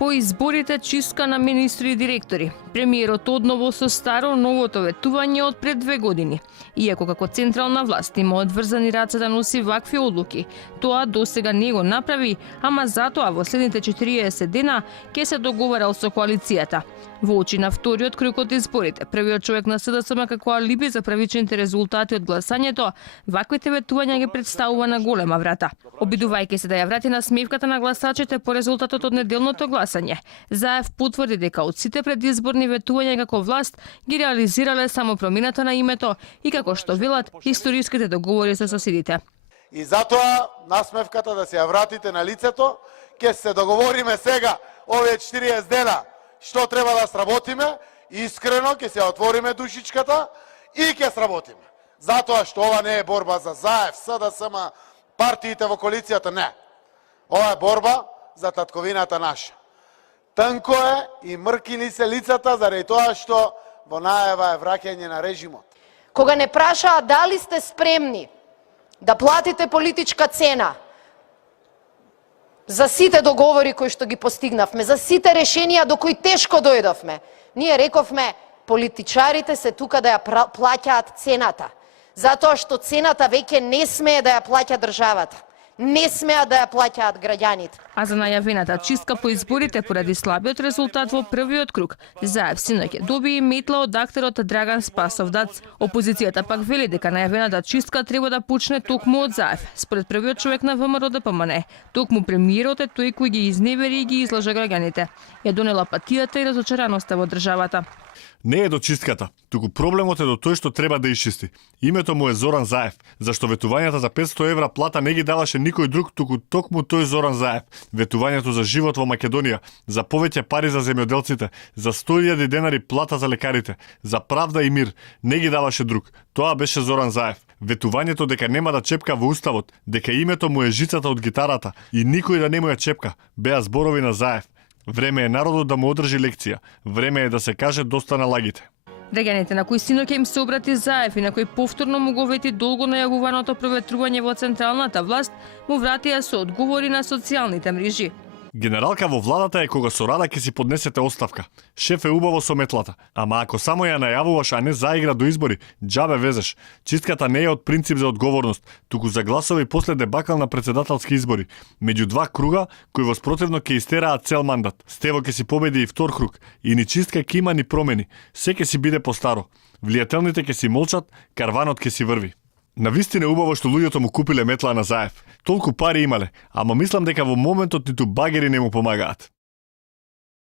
По изборите чистка на министри и директори. Премиерот одново со старо новото ветување од пред 2 години. Иако како централна власт има одврзани раце да носи вакви одлуки, тоа досега не го направи, ама затоа во следните 40 дена ќе се договарал со коалицијата. Во очи на вториот круг од изборите, првиот човек на СДСМ како алиби за правичните резултати од гласањето, ваквите ветувања ги представува на голема врата. Обидувајќи се да ја врати на смевката на гласачите по резултатот од неделното гласање, Заев потврди дека од сите предизборни ветувања како власт ги реализирале само промената на името и како што велат историските договори со соседите. И затоа насмевката да се ја вратите на лицето, ќе се договориме сега овие 40 дена што треба да сработиме, искрено ќе се отвориме душичката и ќе сработиме. Затоа што ова не е борба за Заев, СДСМ, партиите во коалицијата, не. Ова е борба за татковината наша. Тнко е и мрки ни се лицата заради тоа што во најава е враќање на режимот. Кога не прашаа дали сте спремни да платите политичка цена за сите договори кои што ги постигнавме, за сите решенија до кои тешко дојдовме, ние рековме политичарите се тука да ја плаќаат цената, затоа што цената веќе не смее да ја плаќа државата. Не смеа да ја плаќаат граѓаните. А за најавената чистка по изборите поради слабиот резултат во првиот круг, Заев синоќ доби и метла од актерот Драган Спасовдац. Опозицијата пак вели дека најавената чистка треба да почне токму од Заев. Според првиот човек на ВМРО ДПМН, токму премиерот е тој кој ги изневери и ги излажа граѓаните. Ја донела патијата и разочараноста во државата. Не е до чистката, туку проблемот е до тој што треба да исчисти. Името му е Зоран Заев, зашто ветувањата за 500 евра плата не ги даваше никој друг, туку токму тој Зоран Заев. Ветувањето за живот во Македонија, за повеќе пари за земјоделците, за 100.000 денари плата за лекарите, за правда и мир, не ги даваше друг. Тоа беше Зоран Заев. Ветувањето дека нема да чепка во уставот, дека името му е жицата од гитарата и никој да не му ја чепка, беа зборови на Заев. Време е народот да му одржи лекција. Време е да се каже доста на лагите. Граѓаните на кои синоќ им се обрати Заев и на кои повторно му го вети долго најавуваното проветрување во централната власт, му вратија со одговори на социјалните мрежи. Генералка во владата е кога со рада ќе си поднесете оставка. Шеф е убаво со метлата, ама ако само ја најавуваш, а не заигра до избори, џабе везеш. Чистката не е од принцип за одговорност, туку за гласови после дебакал на председателски избори. Меѓу два круга, кои во спротивно ќе истераат цел мандат. Стево ќе си победи и втор круг, и ни чистка ќе има ни промени. Се ќе си биде постаро. Влијателните ќе си молчат, карванот ќе си врви. Навистина е убаво што луѓето му купиле метла на Заев. Толку пари имале, ама мислам дека во моментот ниту багери не му помагаат.